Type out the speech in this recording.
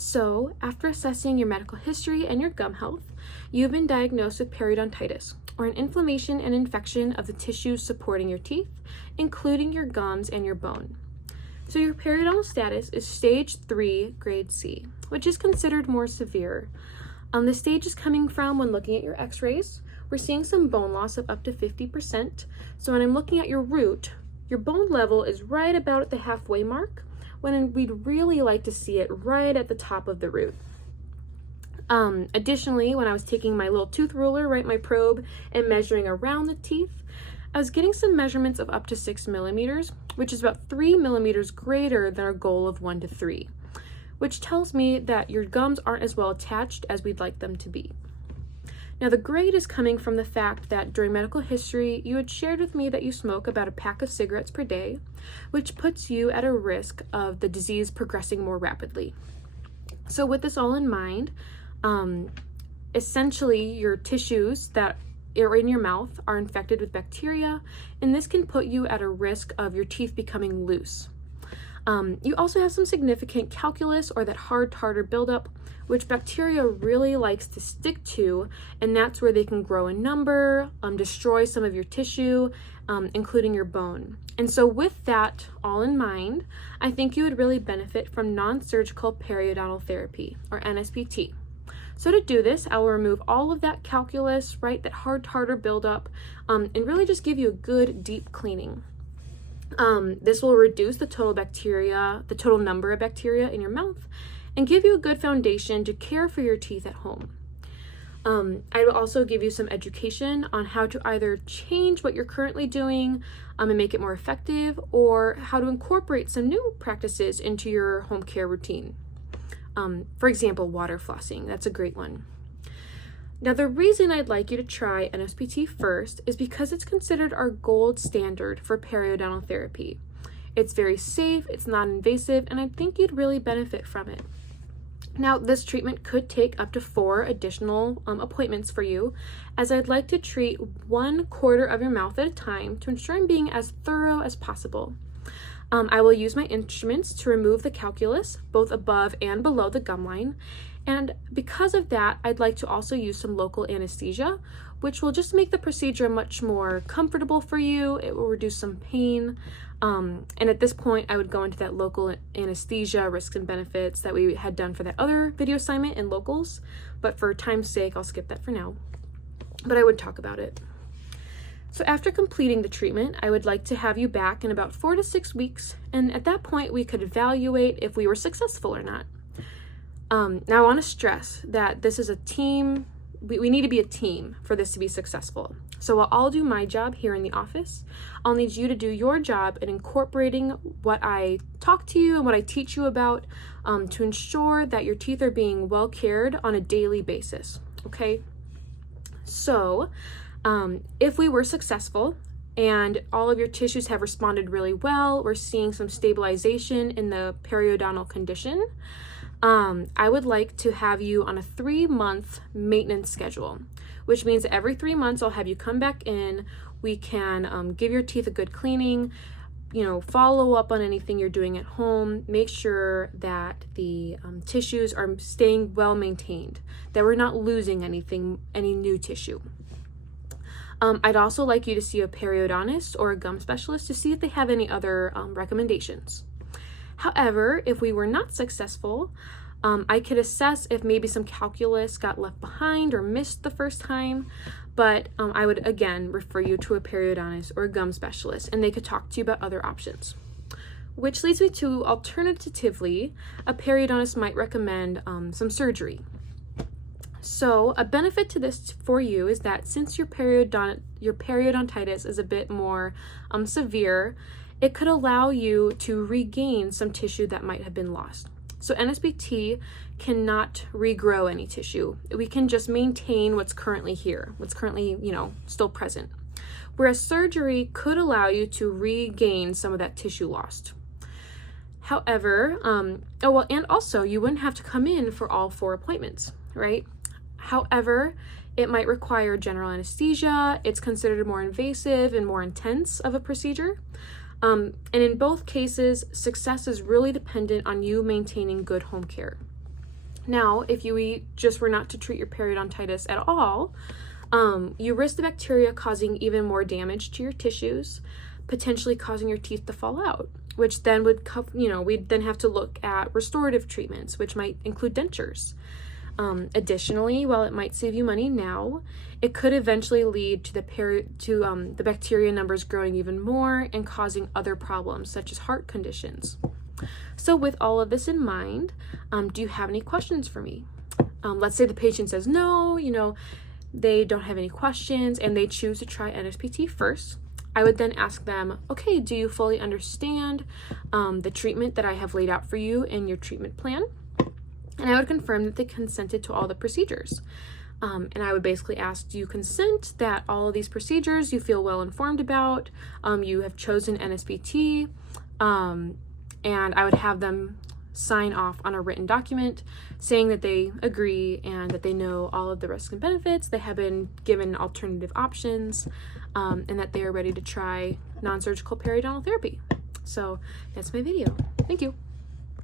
So, after assessing your medical history and your gum health, you've been diagnosed with periodontitis, or an inflammation and infection of the tissues supporting your teeth, including your gums and your bone. So your periodontal status is stage 3, grade C, which is considered more severe. The stage is coming from when looking at your x-rays. We're seeing some bone loss of up to 50%. So when I'm looking at your root, your bone level is right about at the halfway mark, when we'd really like to see it right at the top of the root. Additionally, when I was taking my little tooth ruler, right, my probe, and measuring around the teeth, I was getting some measurements of up to 6 millimeters, which is about 3 millimeters greater than our goal of 1 to 3, which tells me that your gums aren't as well attached as we'd like them to be. Now, the grade is coming from the fact that during medical history, you had shared with me that you smoke about a pack of cigarettes per day, which puts you at a risk of the disease progressing more rapidly. So with this all in mind, essentially your tissues that are in your mouth are infected with bacteria, and this can put you at a risk of your teeth becoming loose. You also have some significant calculus, or that hard tartar buildup, which bacteria really likes to stick to, and that's where they can grow in number, destroy some of your tissue, including your bone. And so with that all in mind, I think you would really benefit from non-surgical periodontal therapy, or NSPT. So to do this, I will remove all of that calculus, right, that hard tartar buildup, and really just give you a good deep cleaning. This will reduce the total number of bacteria in your mouth, and give you a good foundation to care for your teeth at home. I will also give you some education on how to either change what you're currently doing and make it more effective, or how to incorporate some new practices into your home care routine. For example, water flossing, that's a great one. Now, the reason I'd like you to try NSPT first is because it's considered our gold standard for periodontal therapy. It's very safe, it's non-invasive, and I think you'd really benefit from it. Now, this treatment could take up to 4 additional appointments for you, as I'd like to treat 1/4 of your mouth at a time to ensure I'm being as thorough as possible. I will use my instruments to remove the calculus, both above and below the gum line. And because of that, I'd like to also use some local anesthesia, which will just make the procedure much more comfortable for you. It will reduce some pain. And at this point, I would go into that local anesthesia risks and benefits that we had done for that other video assignment in locals. But for time's sake, I'll skip that for now. But I would talk about it. So after completing the treatment, I would like to have you back in about 4 to 6 weeks. And at that point, we could evaluate if we were successful or not. Now, I want to stress that this is a team. We need to be a team for this to be successful. So while I'll do my job here in the office, I'll need you to do your job in incorporating what I talk to you and what I teach you about, to ensure that your teeth are being well cared on a daily basis, okay? So if we were successful and all of your tissues have responded really well, we're seeing some stabilization in the periodontal condition, I would like to have you on a 3-month maintenance schedule, which means that every 3 months I'll have you come back in. We can give your teeth a good cleaning, follow up on anything you're doing at home, make sure that the tissues are staying well maintained, that we're not losing any new tissue. I'd also like you to see a periodontist or a gum specialist to see if they have any other recommendations. However, if we were not successful, I could assess if maybe some calculus got left behind or missed the first time, but I would again refer you to a periodontist or a gum specialist, and they could talk to you about other options. Which leads me to, alternatively, a periodontist might recommend some surgery. So a benefit to this for you is that since your periodontitis is a bit more severe, it could allow you to regain some tissue that might have been lost. So NSPT cannot regrow any tissue. We can just maintain what's currently here, what's currently, still present. Whereas surgery could allow you to regain some of that tissue lost. However, and also you wouldn't have to come in for all 4 appointments, right? However, it might require general anesthesia. It's considered more invasive and more intense of a procedure. And in both cases, success is really dependent on you maintaining good home care. Now, if you just were not to treat your periodontitis at all, you risk the bacteria causing even more damage to your tissues, potentially causing your teeth to fall out, which then would, we'd then have to look at restorative treatments, which might include dentures. Additionally, while it might save you money now, it could eventually lead to the bacteria numbers growing even more and causing other problems such as heart conditions. So with all of this in mind, do you have any questions for me? Let's say the patient says no, they don't have any questions and they choose to try NSPT first. I would then ask them, okay, do you fully understand the treatment that I have laid out for you in your treatment plan? And I would confirm that they consented to all the procedures. And I would basically ask, do you consent that all of these procedures you feel well informed about? You have chosen NSPT, and I would have them sign off on a written document saying that they agree and that they know all of the risks and benefits, they have been given alternative options, and that they are ready to try non-surgical periodontal therapy. So that's my video. Thank you.